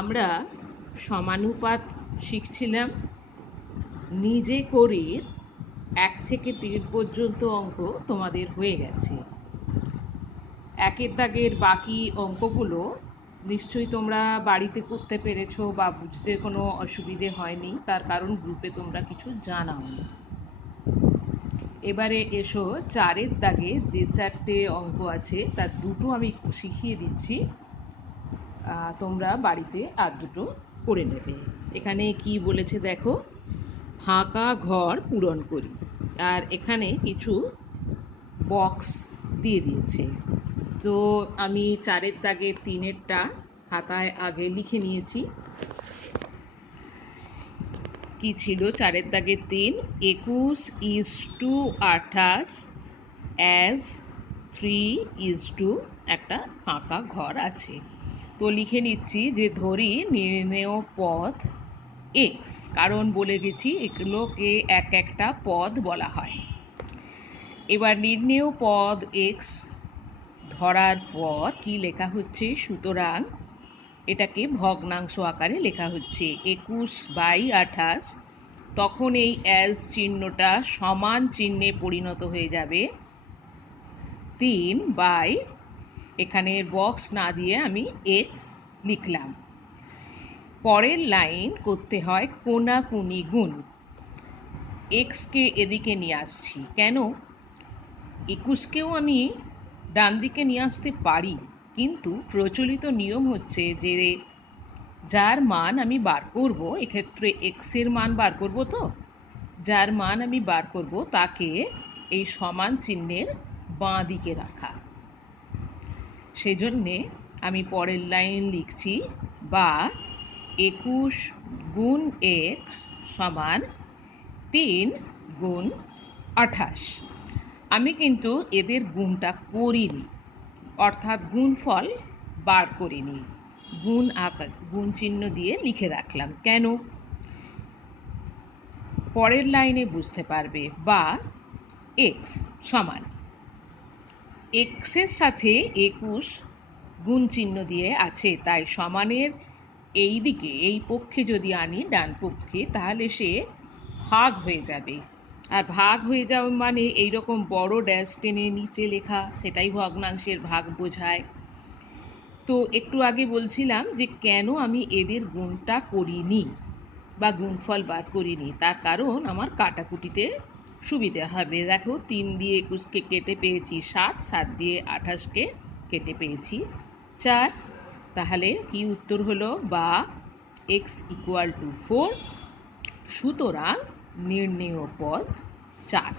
আমরা সমানুপাত শিখছিলাম। নিজে করির 1 থেকে 3 পর্যন্ত অঙ্ক তোমাদের হয়ে গেছে। 1-এর দাগের বাকি অঙ্কগুলো নিশ্চয়ই তোমরা বাড়িতে করতে পেরেছো বা বুঝতে কোনো অসুবিধে হয়নি, তার কারণ গ্রুপে তোমরা কিছু জানাওনি। এবারে এসো 4-এর দাগে যে 4টে অঙ্ক আছে তার 2টো আমি শিখিয়ে দিচ্ছি, তোমরা বাড়িতে আর 2টো করে নেবে। এখানে কি বলেছে দেখো, ফাঁকা ঘর পূরণ করি, আর এখানে কিছু বক্স দিয়ে দিয়েছে। তো আমি 4-এর দাগে 3-এরটা খাতায় আগে লিখে নিয়েছি। কি ছিল 4-এর দাগে 3, 21:28 অ্যাজ 3:2 একটা ফাঁকা ঘর আছে। তো লিখে নিচ্ছি যে ধরি নির্ণেয় পদ এক্স, কারণ বলে গেছি এগুলোকে এক একটা পদ বলা হয়। এবার নির্ণেয় পদ এক্স ধরার পর কি লেখা হচ্ছে, সুতরাং এটাকে ভগ্নাংশ আকারে লেখা হচ্ছে 21/28। তখন এই অ্যাজ চিহ্নটা সমান চিহ্নে পরিণত হয়ে যাবে 3 বাই, এখানে বক্স না দিয়ে আমি এক্স লিখলাম। পরের লাইন করতে হয় কোনাকুনি গুণ। এক্সকে এদিকে নিয়ে আসছি, কেন? 21কেও আমি ডান দিকে নিয়ে আসতে পারি, কিন্তু প্রচলিত নিয়ম হচ্ছে যে যার মান আমি বার করব, এক্ষেত্রে এক্সের মান বার করব, তো যার মান আমি বার করব তাকে এই সমান চিহ্নের বাঁ দিকে রাখা। সেজন্যে আমি পরের লাইন লিখছি, বা 21 গুণ এক্স সমান 3 গুণ 28। আমি কিন্তু এদের গুণটা করিনি, অর্থাৎ গুণফল বার করিনি, গুণ চিহ্ন দিয়ে লিখে রাখলাম। কেন? পরের লাইনে বুঝতে পারবে। বা এক্স সমান, এক্সের সাথে 21 গুণ চিহ্ন দিয়ে আছে, তাই সমানের এই দিকে, এই পক্ষে যদি আনি ডান পক্ষে, তাহলে সে ভাগ হয়ে যাবে। আর ভাগ হয়ে যাওয়া মানে এইরকম বড় ড্যাশ টেনে নিচে লেখা, সেটাই ভগ্নাংশের ভাগ বোঝায়। তো একটু আগে বলছিলাম যে কেন আমি এদের গুণটা করিনি বা গুণফল বার করিনি, তার কারণ আমার কাটাকুটিতে সুবিধে হবে। দেখো, 3 দিয়ে 21কে কেটে পেয়েছি 7, 7 দিয়ে 28কে কেটে পেয়েছি 4। তাহলে কি উত্তর হলো? বা x = 4, সুতরাং নির্ণেয় পদ 4,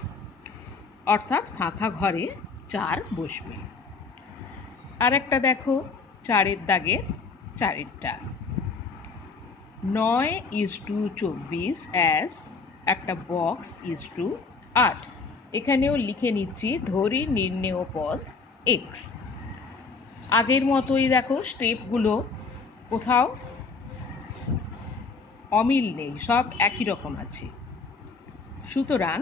অর্থাৎ ফাঁকা ঘরে 4 বসবে। আর একটা দেখো 4-এর দাগের 4-এরটা, 9:24 অ্যাজ একটা বক্স = 8। এখানেও লিখে নিচ্ছি ধরি নির্ণেয় পদ এক্স। আগের মতোই দেখো, স্টেপগুলো কোথাও অমিল নেই, সব একই রকম আছে। সুতরাং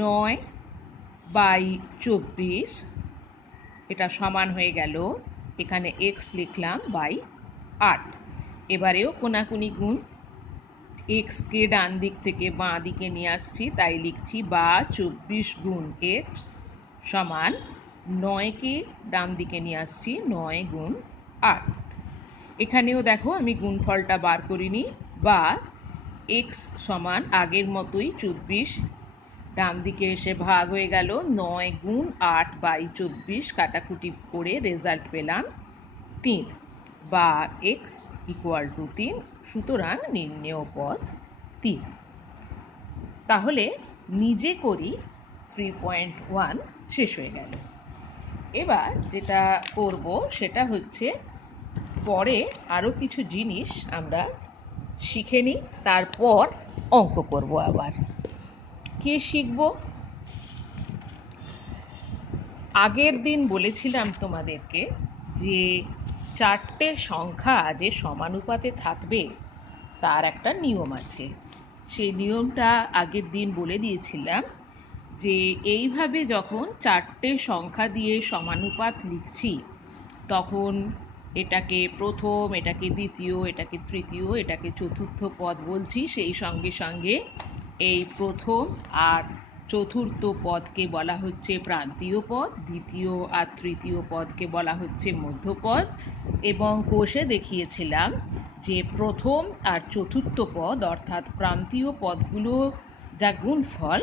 9/24 এটা সমান হয়ে গেল, এখানে এক্স লিখলাম বাই 8। এবারেও কোনাকুনি গুণ, এক্সকে ডান দিক থেকে বাঁ দিকে নিয়ে আসছি, তাই লিখছি বা 24 গুণ এক্স সমান 9কে ডান দিকে নিয়ে আসছি, 9 গুণ 8। এখানেও দেখো আমি গুণফলটা বার করিনি, বা এক্স সমান আগের মতোই 24, ডান দিকে এসে ভাগ হয়ে গেল 9 গুণ 8/24, কাটাকুটি করে রেজাল্ট পেলাম 3, বা এক্স = 3, সুতরাং নির্ণেয় পদ 3। তাহলে নিজে করি 3.1 শেষ হয়ে গেল। এবার যেটা করব সেটা হচ্ছে, পরে আরও কিছু জিনিস আমরা শিখে নিই, তারপর অঙ্ক করব। আবার কি শিখব? আগের দিন বলেছিলাম তোমাদেরকে যে 4টে সংখ্যা যে সমানুপাতে থাকবে তার একটা নিয়ম আছে। সেই নিয়মটা আগের দিন বলে দিয়েছিলাম, যে এইভাবে যখন 4টে সংখ্যা দিয়ে সমানুপাত লিখছি, তখন এটাকে প্রথম, এটাকে দ্বিতীয়, এটাকে তৃতীয়, এটাকে চতুর্থ পদ বলছি। সেই সঙ্গে সঙ্গে এই প্রথম আর চতুর্থ পদকে বলা হচ্ছে প্রান্তীয় পদ, দ্বিতীয় আর তৃতীয় পদকে বলা হচ্ছে মধ্যপদ। এবং কোষে দেখিয়েছিলাম যে প্রথম আর চতুর্থ পদ অর্থাৎ প্রান্তীয় পদগুলো যা গুণফল,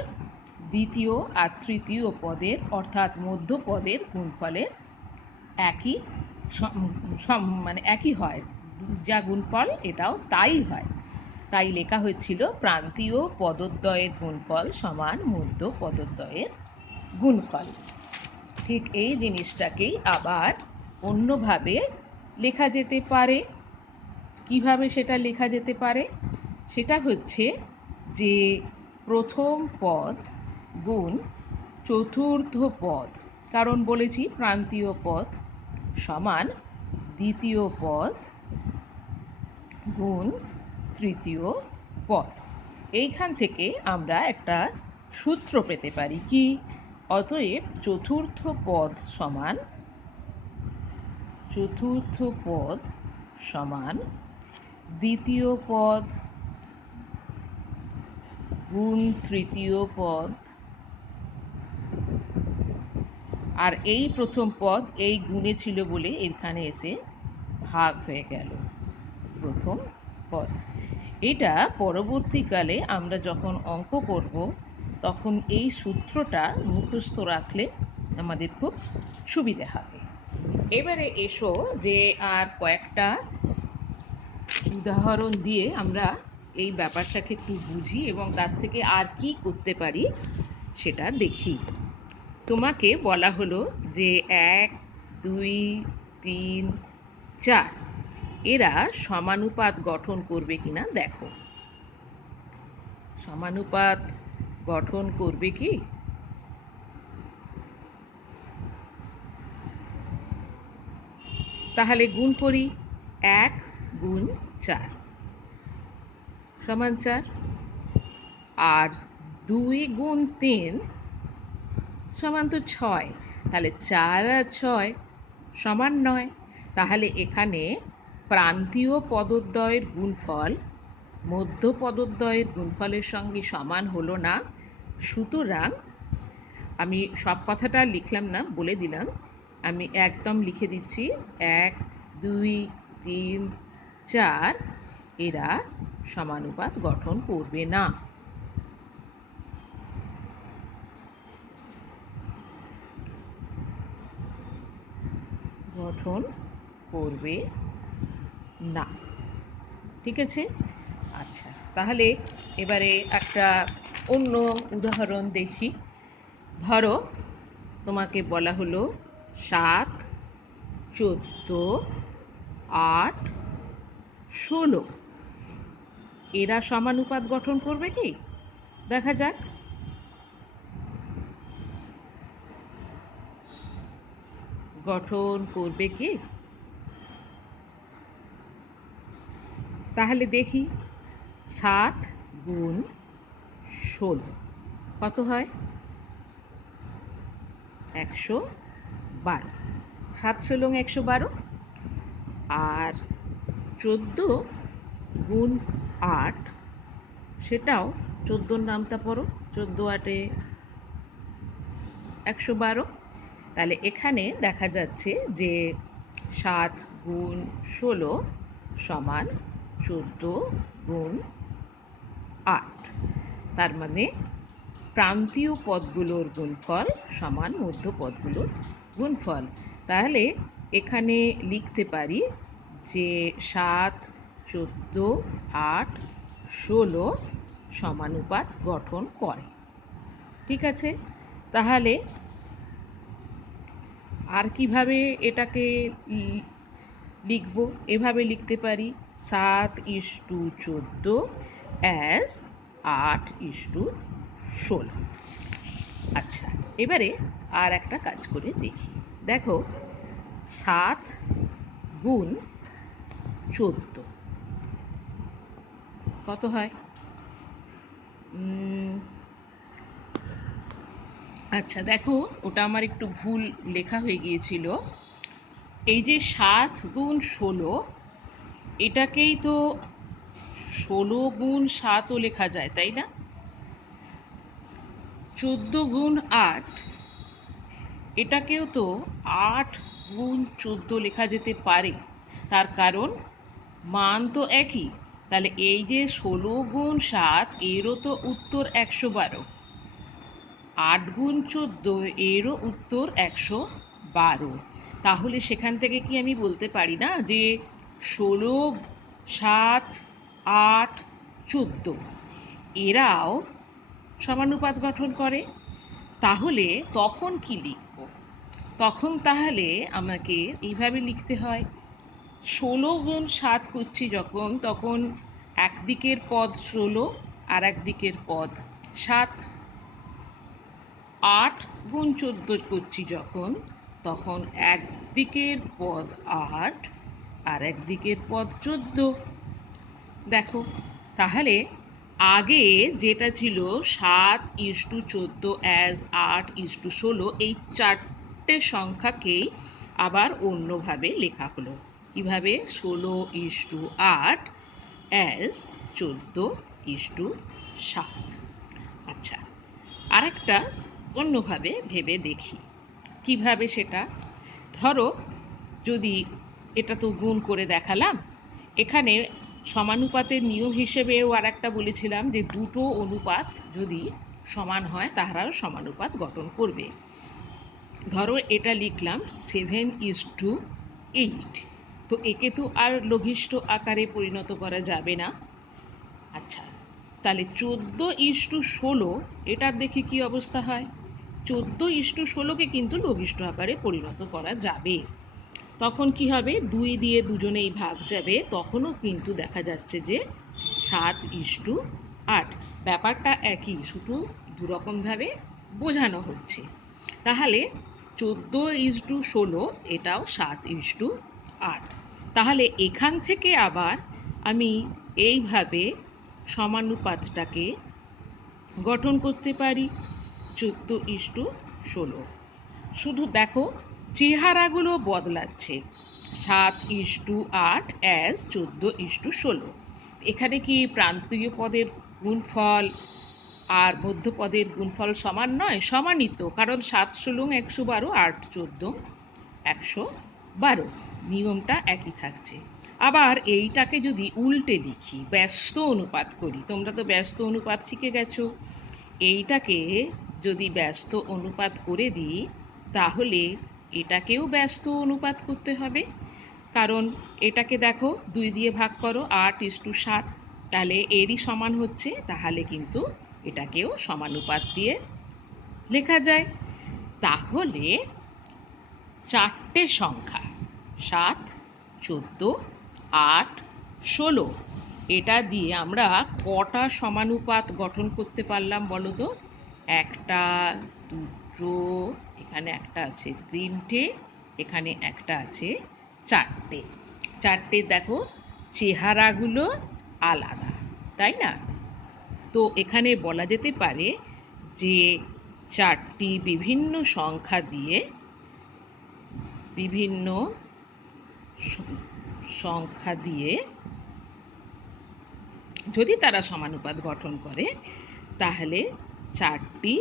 দ্বিতীয় আর তৃতীয় পদের অর্থাৎ মধ্যপদের গুণফলের একই মানে একই হয়, যা গুণফল এটাও তাই হয়। তাই লেখা হয়েছিল প্রান্তীয় পদদ্বয়ের গুণফল সমান মধ্য পদদ্বয়ের গুণফল। ঠিক এই জিনিসটাকেই আবার অন্যভাবে লেখা যেতে পারে। কিভাবে সেটা লেখা যেতে পারে? সেটা হচ্ছে যে প্রথম পদ গুণ চতুর্থ পদ, কারণ বলেছি প্রান্তীয় পদ সমান দ্বিতীয় পদ গুণ তৃতীয় পদ। এইখান থেকে আমরা একটা সূত্র পেতে পারি কি? অতএব চতুর্থ পদ সমান দ্বিতীয় পদ গুণ তৃতীয় পদ, আর এই প্রথম পদ এই গুণে ছিল বলে এখানে এসে ভাগ হয়ে গেল প্রথম পদ। এটা পরবর্তীকালে আমরা যখন অঙ্ক করব তখন এই সূত্রটা মুখস্থ রাখলে আমাদের খুব সুবিধে হবে। এবারে এসো যে আর কয়েকটা উদাহরণ দিয়ে আমরা এই ব্যাপারটাকে একটু বুঝি এবং তার থেকে আর কি করতে পারি সেটা দেখি। তোমাকে বলা হলো যে 1, 2, 3, 4 এরা সমানুপাত গঠন করবে কিনা দেখো। সমানুপাত গঠন করবে কি? তাহলে গুণ করি। 1 গুণ 4 সমান 4, আর 2 গুণ 3 সমান তো 6, তাহলে 4 আর 6 সমান 9। তাহলে এখানে প্রান্তীয় পদদ্বয়ের গুণফল মধ্য পদদ্বয়ের গুণফলের সঙ্গে সমান হলো না। সুতরাং আমি সব কথাটা লিখলাম না, বলে দিলাম, আমি একদম লিখে দিচ্ছি 1, 2, 3, 4 এরা সমানুপাত গঠন করবে না। গঠন করবে না, ঠিক আছে? আচ্ছা, তাহলে এবারে একটা অন্য উদাহরণ দেখি। ধরো তোমাকে বলা হলো 7, 14, 8, 16 এরা সমানুপাত গঠন করবে কি? দেখা যাক। গঠন করবে কি? তাহলে দেখি 7 গুণ 16 কত হয়? 112। 7 16 112। আর 14 গুণ 8 সেটাও 14 নামতা পড়ো, 14 8 112। তাহলে এখানে দেখা যাচ্ছে যে 7 গুণ 16 সমান 14 গুণ 8। তার মানে প্রান্তীয় পদগুলোর গুণফল সমান মধ্য পদগুলোর গুণফল। তাহলে এখানে লিখতে পারি যে 7, 14, 8, 16 সমানুপাত গঠন করে। ঠিক আছে? তাহলে আর কিভাবে এটাকে লিখব? এভাবে লিখতে পারি 7:14 অ্যাজ 8:16। আচ্ছা, এবারে আর একটা কাজ করে দেখি। দেখো 7 গুণ 14 কত হয়? আচ্ছা দেখো, ওটা আমার একটু ভুল লেখা হয়ে গিয়েছিল। এই যে 7 গুণ 16, এটাকেই তো 16 গুণ 7ও লেখা যায়, তাই না? 14 গুণ 8, এটাকেও তো 8 গুণ 14 লেখা যেতে পারে, তার কারণ মান তো একই। তাহলে এই যে 16 গুণ 7, এরও তো উত্তর 112। 8 গুণ 14, এরও উত্তর 112। তাহলে সেখান থেকে কি আমি বলতে পারি না যে 16, 7, 8, 14 এরাও সমানুপাত গঠন করে? তাহলে তখন কি লিখব? তখন তাহলে আমাকে এইভাবে লিখতে হয়, 16 গুণ 7 করছি যখন, তখন একদিকের পদ 16 আর একদিকের পদ 7। 8 গুণ 14 করছি যখন, তখন একদিকের পদ 8 আর একদিকের পদ 14। দেখো, তাহলে আগে যেটা ছিল 7:14 অ্যাজ 8:16, এই 4টে সংখ্যাকেই আবার অন্যভাবে লেখা হলো। কিভাবে? 16:8 অ্যাজ 14:7। আচ্ছা, আরেকটা অন্যভাবে ভেবে দেখি কিভাবে সেটা। ধরো, যদি এটা তো গুণ করে দেখালাম, এখানে সমানুপাতের নিয়ম হিসেবেও আর একটা বলেছিলাম যে দুটো অনুপাত যদি সমান হয় তাহারাও সমানুপাত গঠন করবে। ধরো এটা লিখলাম 7:8, তো একে তো আর লঘিষ্ঠ আকারে পরিণত করা যাবে না। আচ্ছা, তাহলে 14:16, এটার দেখি কি অবস্থা হয়। 14:16কে কিন্তু লঘিষ্ঠ আকারে পরিণত করা যাবে। তখন কি হবে? 2 দিয়ে দুজনেই ভাগ যাবে, তখনও কিন্তু দেখা যাচ্ছে যে 7:8। ব্যাপারটা একই, শুধু দুরকমভাবে বোঝানো হচ্ছে। তাহলে 14:16 এটাও 7:8। তাহলে এখান থেকে আবার আমি এইভাবে সমানুপাতটাকে গঠন করতে পারি 14:16। শুধু দেখো, চেহারাগুলো বদলাচ্ছে। 7:8 অ্যাজ 14:16। এখানে কি প্রান্তীয় পদের গুণফল আর মধ্যপদের গুণফল সমান নয়? সমানই তো, কারণ 7 ষোলং 112, 8 14 112, নিয়মটা একই থাকছে। আবার এইটাকে যদি উল্টে লিখি, ব্যস্ত অনুপাত করি, তোমরা তো ব্যস্ত অনুপাত শিখে গেছো, এইটাকে যদি ব্যস্ত অনুপাত করে দিই, তাহলে এটাকেও ব্যস্ত অনুপাত করতে হবে। কারণ এটাকে দেখো, 2 দিয়ে ভাগ করো, 8:7, তাহলে এরই সমান হচ্ছে। তাহলে কিন্তু এটাকেও সমানুপাত দিয়ে লেখা যায়। তাহলে 4টে সংখ্যা 7, 14, 8, 16, এটা দিয়ে আমরা কটা সমানুপাত গঠন করতে পারলাম বলো তো? 1, 2, এখানে একটা আছে 3টে, এখানে একটা আছে 4টে। 4টে দেখো, চেহারাগুলো আলাদা, তাই না? তো এখানে বলা যেতে পারে যে 4টি বিভিন্ন সংখ্যা দিয়ে, বিভিন্ন সংখ্যা দিয়ে যদি তারা সমানুপাত গঠন করে, তাহলে 4টি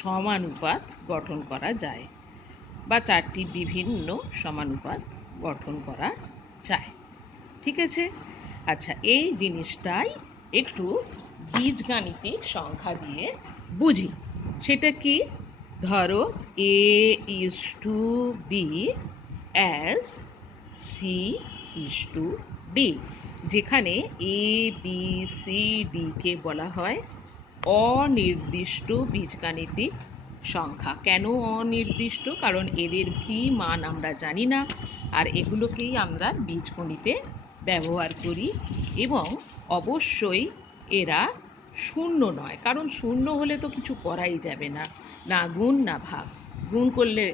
সমানুপাত গঠন করা যায়, বা 4টি বিভিন্ন সমানুপাত গঠন করা যায়। ঠিক আছে? আচ্ছা, এই জিনিসটাই একটু বীজগাণিতিক সংখ্যা দিয়ে বুঝি। সেটা কি? ধরো A:B অ্যাজ C:D, যেখানে A, B, C, D কে বলা হয় অনির্দিষ্ট বীজগাণিতিক সংখ্যা। কেন অনির্দিষ্ট? কারণ এদের কি মান আমরা জানি না, আর এগুলোকেই আমরা বীজগণিতে ব্যবহার করি। এবং অবশ্যই এরা শূন্য নয়, কারণ শূন্য হলে তো কিছু করাই যাবে না, না গুণ না ভাগ। গুণ করলে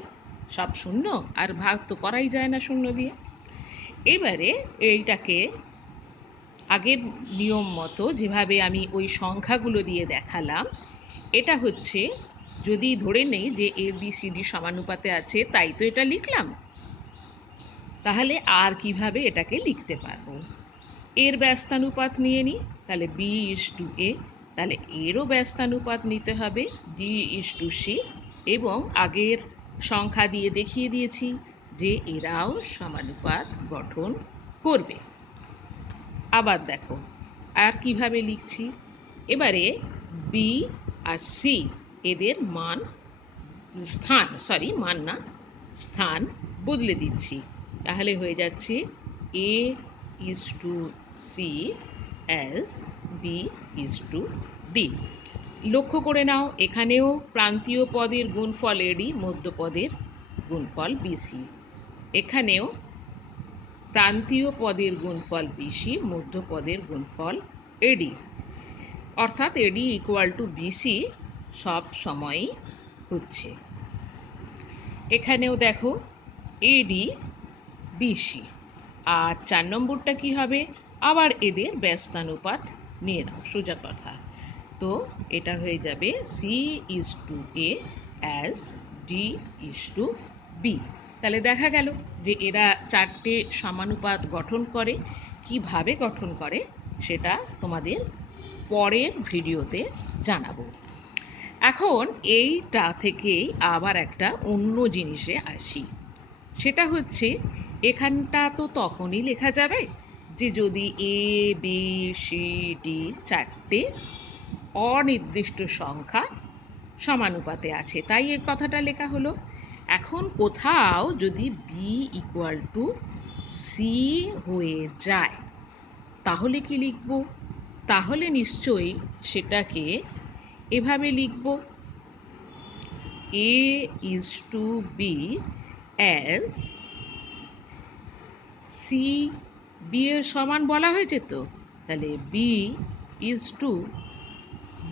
সব শূন্য, আর ভাগ তো করাই যায় না শূন্য দিয়ে। এবারে এইটাকে আগের নিয়ম মতো যেভাবে আমি ওই সংখ্যাগুলো দিয়ে দেখালাম, এটা হচ্ছে যদি ধরে নেই যে এ বি সি ডি সমানুপাতে আছে, তাই তো এটা লিখলাম। তাহলে আর কিভাবে এটাকে লিখতে পারবো? এর ব্যস্তানুপাত নিয়ে নিই, তাহলে বি ইস টু এ, তাহলে এরও ব্যস্তানুপাত নিতে হবে ডি ইস টু সি, এবং আগের সংখ্যা দিয়ে দেখিয়ে দিয়েছি যে এরাও সমানুপাত গঠন করবে। আবার দেখো আর কিভাবে লিখছি। এবারে বি আর সি এদের স্থান বদলে দিচ্ছি। তাহলে হয়ে যাচ্ছে A is to C as B is to D. লক্ষ্য করে নাও, এখানেও প্রান্তীয় পদের গুণফল এডি, মধ্যপদের গুণফল বিসি। এখানেও প্রান্তীয় পদের গুণফল বিসি, মধ্যপদের গুণফল এডি, অর্থাৎ এডি ইকুয়াল টু বিসি সব সময়ই হচ্ছে। এখানেও দেখো এডি বিসি। আর 4 নম্বরটা কি হবে? আবার এদের ব্যস্তানুপাত নিয়ে নাও, সোজা কথা। তো এটা হয়ে যাবে C is to A as D is to B. তাহলে দেখা গেল যে এরা 4টে সমানুপাত গঠন করে। কিভাবে গঠন করে সেটা তোমাদের পরের ভিডিওতে জানাবো। এখন এইটা থেকেই আবার একটা অন্য জিনিসে আসি। সেটা হচ্ছে, এখানটা তো তখনই লেখা যাবে যে যদি এ বি সি ডি 4টে অনির্দিষ্ট সংখ্যা সমানুপাতে আছে, তাই এই কথাটা লেখা হলো। এখন কোথাও যদি বি ইকুয়াল টু সি হয়ে যায়, তাহলে কি লিখব? তাহলে নিশ্চয়ই সেটাকে এভাবে লিখব, A is to B as C. B এর সমান বলা হয়েছে তো, তাহলে বি ইজ টু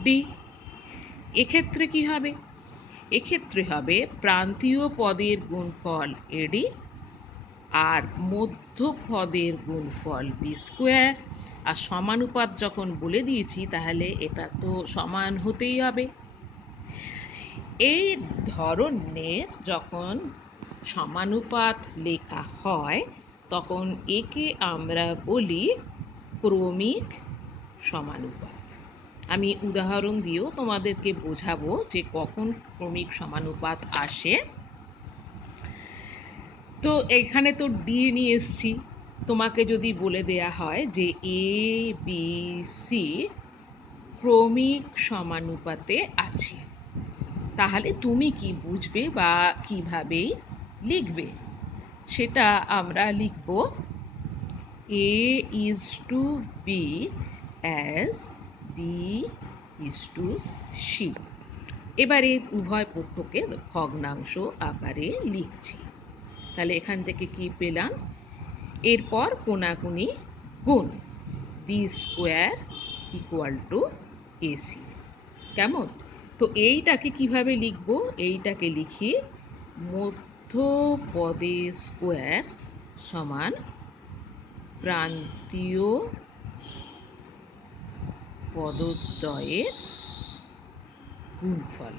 ডি। এক্ষেত্রে কি হবে? এক্ষেত্রে হবে প্রান্তীয় পদের গুণফল এডি আর মধ্য পদের গুণফল বি স্কোয়ার। আর সমানুপাত যখন বলে দিয়েছি, তাহলে এটা তো সমান হতেই হবে। এই ধরনের যখন সমানুপাত লেখা হয়, তখন একে আমরা বলি ক্রমিক সমানুপাত। আমি উদাহরণ দিয়েও তোমাদেরকে বোঝাবো যে কখন ক্রমিক সমানুপাত আসে। তো এখানে তো ডি নিয়ে এসছি। তোমাকে যদি বলে দেয়া হয় যে এ বি সি ক্রমিক সমানুপাতে আছে, তাহলে তুমি কি বুঝবে বা কিভাবে লিখবে? সেটা আমরা লিখব A is to B as B is to C. এবারে উভয় পক্ষকে ভগ্নাংশ আকারে লিখছি। তাহলে এখান থেকে কি পেলাম? এরপর কোনাকুনি গুণ, B square equal to AC. কেমন? তো এইটাকে কিভাবে লিখব? এইটাকে লিখি মধ্য পদের স্কোয়ার সমান প্রান্তীয় পদদ্বয়ের গুণফল।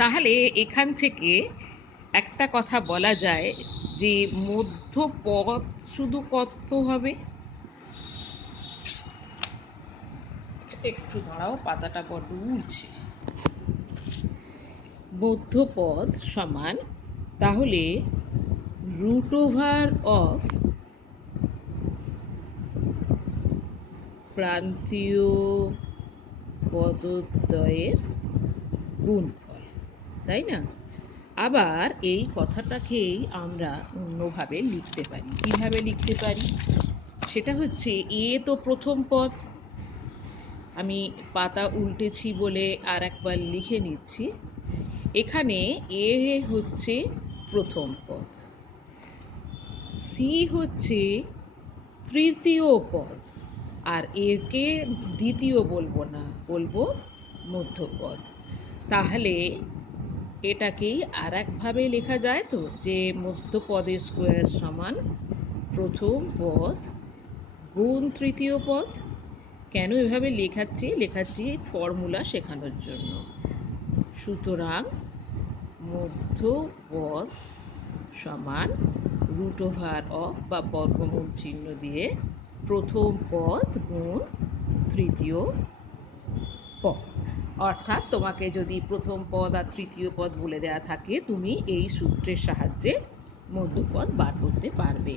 তাহলে এখান থেকে একটা কথা বলা যায় যে মধ্যপদ শুধু কত হবে? একটু দাঁড়াও, পাতাটা বড্ড উড়ছে। মধ্যপদ সমান তাহলে √অফ প্রান্তীয় পদদ্বয়ের গুণফল, তাই না? আবার এই কথাটাকেই আমরা অন্যভাবে লিখতে পারি। কিভাবে লিখতে পারি? সেটা হচ্ছে, এ তো প্রথম পদ। আমি পাতা উল্টেছি বলে আর একবার লিখে নিচ্ছি। এখানে এ হচ্ছে প্রথম পদ, সি হচ্ছে তৃতীয় পদ, আর একে দ্বিতীয় বলবো না, বলবো মধ্যপদ। তাহলে এটাকেই আর একভাবে লেখা যায় তো, যে মধ্যপদের স্কোয়ার সমান প্রথম পদ গুণ তৃতীয় পদ। কেন এভাবে লেখাচ্ছি ফর্মুলা শেখানোর জন্য। সুতরাং মধ্যপদ সমান রুট ওভার অফ বা বর্গমূল চিহ্ন দিয়ে প্রথম পদ গুণ তৃতীয় পদ। অর্থাৎ তোমাকে যদি প্রথম পদ আর তৃতীয় পদ বলে দেওয়া থাকে, তুমি এই সূত্রের সাহায্যে মধ্যপদ বার করতে পারবে।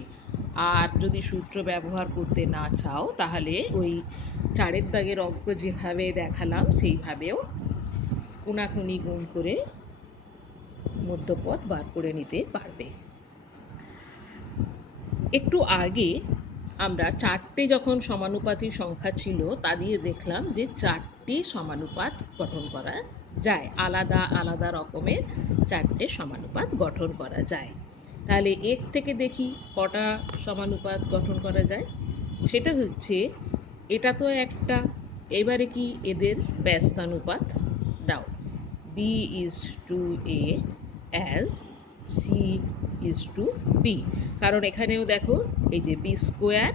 আর যদি সূত্র ব্যবহার করতে না চাও, তাহলে ওই 4 দাগের অঙ্ক যেভাবে দেখালাম সেইভাবেও কোনাকুনি গুণ করে মধ্যপদ বার করে নিতে পারবে। একটু আগে আমরা 4টে যখন সমানুপাতিক সংখ্যা ছিল তা দিয়ে দেখলাম যে 4টি সমানুপাত গঠন করা যায়, আলাদা আলাদা রকমের 4টে সমানুপাত গঠন করা যায়। তাহলে এর থেকে দেখি কটা সমানুপাত গঠন করা যায়। সেটা হচ্ছে, এটা তো একটা, এবারে কি এদের ব্যস্তানুপাত দাও। B is to A as C is to B, কারণ এখানেও দেখো এই যে বি স্কোয়ার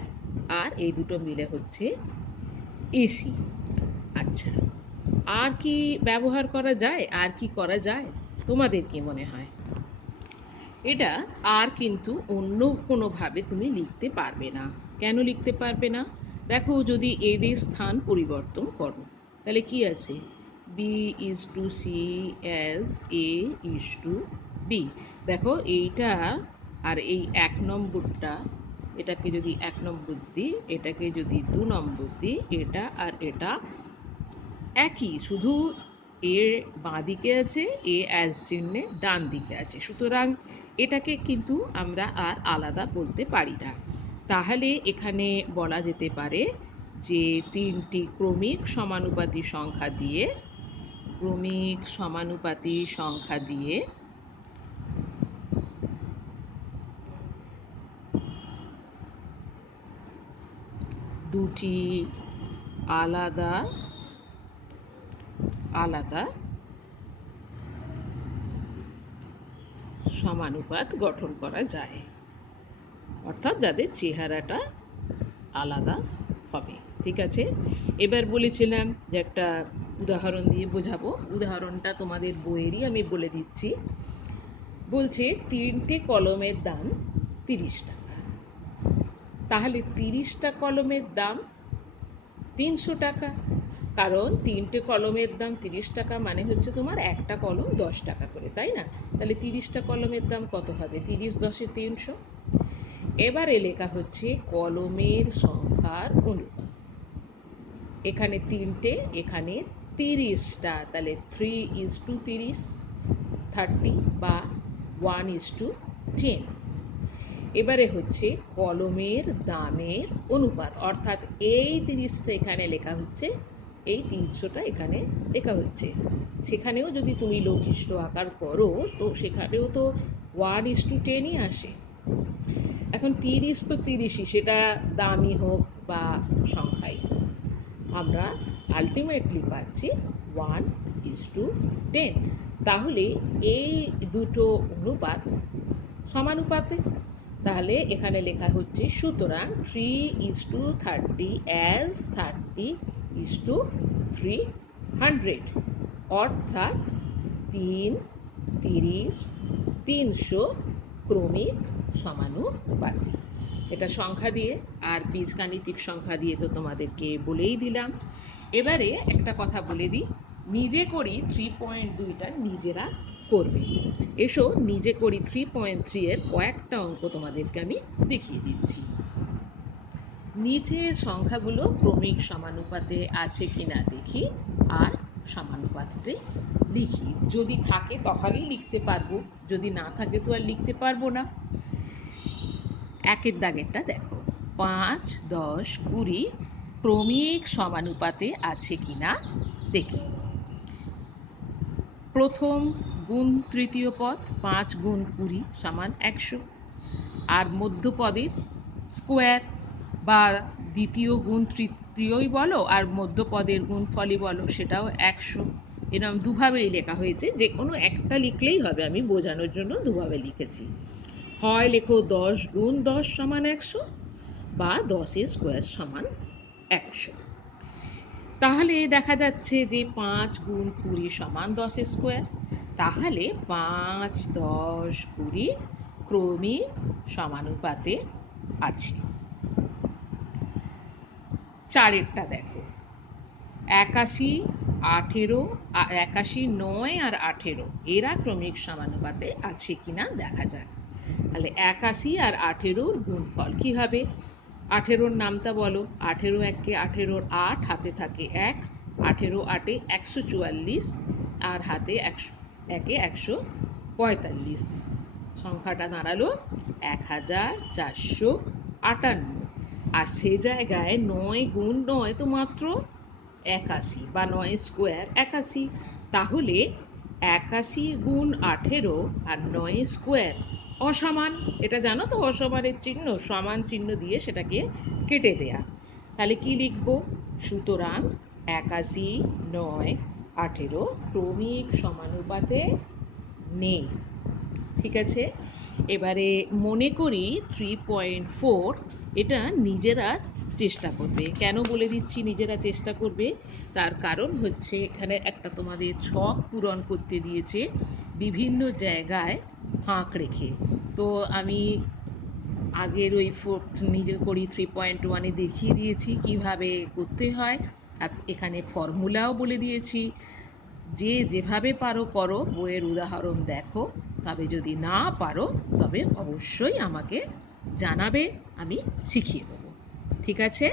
আর এই দুটো মিলে হচ্ছে এসি। আচ্ছা, আর কি ব্যবহার করা যায়, আর কি করা যায়, তোমাদের কি মনে হয়? এটা আর কিন্তু অন্য কোনোভাবে তুমি লিখতে পারবে না। কেন লিখতে পারবে না? দেখো, যদি এদের স্থান পরিবর্তন করো তাহলে কি আছে? B is to C as A is to B. দেখো, এইটা আর এই 1 নম্বরটা, এটাকে যদি 1 নম্বর দিই, এটাকে যদি 2 নম্বর দিই, এটা আর এটা একই, শুধু এর বাঁ দিকে আছে, এ অ্যাজ চিহ্নে ডান দিকে আছে। সুতরাং এটাকে কিন্তু আমরা আর আলাদা বলতে পারি না। তাহলে এখানে বলা যেতে পারে যে 3টি ক্রমিক সমানুপাতি সংখ্যা দিয়ে দুটি আলাদা আলাদা সমানুপাত গঠন করা যায়, অর্থাৎ যাদের চেহারাটা আলাদা হবে। ঠিক আছে, এবার বলেছিলাম যে একটা উদাহরণ দিয়ে বোঝাবো। উদাহরণটা তোমাদের বইয়েরই, আমি বলে দিচ্ছি। বলছে 3টে কলমের দাম 30 টাকা। তাহলে 30টা কলমের দাম 300 টাকা, কারণ 3টে কলমের দাম 30 টাকা মানে হচ্ছে তোমার একটা কলম 10 টাকা করে, তাই না? তাহলে 30টা কলমের দাম কত হবে? 30 10 300। এবারে লেখা হচ্ছে কলমের সংখ্যার অনুপাত। এখানে 3টে, এখানে 30টা, তাহলে 3:30, 30 বা 1:10। এবারে হচ্ছে কলমের দামের অনুপাত, অর্থাৎ এই 30টা এখানে লেখা হচ্ছে, এই 300টা এখানে লেখা হচ্ছে। সেখানেও যদি তুমি লঘিষ্ঠ আকার করো তো সেখানেও তো 1:10ই আসে। এখন 30 তো 30ই, সেটা দামই হোক বা সংখ্যাই, আমরা আলটিমেটলি পাচ্ছি 1:10। তাহলে এই দুটো অনুপাত সমানুপাতে। তাহলে এখানে লেখা হচ্ছে, সুতরাং 3:30 অ্যাজ 30:300, অর্থাৎ 3, 30, 300 ক্রমিক সমানুপাতি। এটা সংখ্যা দিয়ে, আর বীজগাণিতিক সংখ্যা দিয়ে তো তোমাদেরকে বলেই দিলাম। এবারে একটা কথা বলে দিই, নিজে করি 3.2টা নিজেরা করবে। এসো নিজে করি 3.3 এর কয়েকটা অঙ্ক তোমাদেরকে আমি দেখিয়ে দিচ্ছি। নিচের সংখ্যাগুলো ক্রমিক সমানুপাতে আছে কিনা দেখি, আর সমানুপাতটি লিখি। যদি থাকে তাহলেই লিখতে পারবো, যদি না থাকে তো আর লিখতে পারবো না। 1 দাগেরটা দেখো, 5, 10, 20 ক্রমিক সমানুপাতে আছে কিনা দেখি। প্রথম গুণ তৃতীয় পদ 5 গুণ 20 সমান 100, আর মধ্যপদের স্কোয়ার বা দ্বিতীয় গুণ তৃতীয়ই বলো আর মধ্যপদের গুণফলই বলো, সেটাও 100। এরকম দুভাবেই লেখা হয়েছে, যে কোনো একটা লিখলেই হবে, আমি বোঝানোর জন্য দুভাবে লিখেছি। হয় লেখো 10 গুণ 10 সমান 100, বা 10 এর স্কোয়ার সমান 100। তাহলে দেখা যাচ্ছে যে 5 গুণ 20 সমান 10 স্কোয়ার। তাহলে 5, 10, 20 ক্রমিক সমানুপাতে আছে। 4-এরটা দেখো, 81, 18, 81, 9 আর 18 এরা ক্রমিক সমানুপাতে আছে কিনা দেখা যাক। তাহলে 81 আর 18-র গুণফল কি হবে? 18-র নামটা বলো। 18 একে 18-র 8, হাতে থাকে 1, 18 8 144 আর হাতে একে 145। সংখ্যাটা দাঁড়ালো 1458। আর সে জায়গায় 9 গুণ 9 তো মাত্র 81 বা 9 স্কোয়ার 81। তাহলে 81 গুণ 18 আর 9 স্কোয়ার অসমান। এটা জানো তো, অসমানের চিহ্ন সমান চিহ্ন দিয়ে সেটাকে কেটে দেয়া। তাহলে কি লিখব? সুতরাং 81, 9, 18 ক্রমিক সমানুপাতে নেই। ঠিক আছে, এবারে মনে করি 3.4 এটা নিজেরা চেষ্টা করবে। কেন বলে দিচ্ছি নিজেরা চেষ্টা করবে? তার কারণ হচ্ছে এখানে একটা তোমাদের ছক পূরণ করতে দিয়েছে বিভিন্ন জায়গায় ফাঁক রেখে। তো আমি আগের ওই নিজে করি 3.1-এ দেখিয়ে দিয়েছি কিভাবে করতে হয়। আর এখানে ফর্মুলাও বলে দিয়েছি। যে যেভাবে পারো করো, বইয়ের উদাহরণ দেখো। তবে যদি না পারো তবে অবশ্যই আমাকে জানাবে, আমি শিখিয়ে দেবো। ঠিক আছে?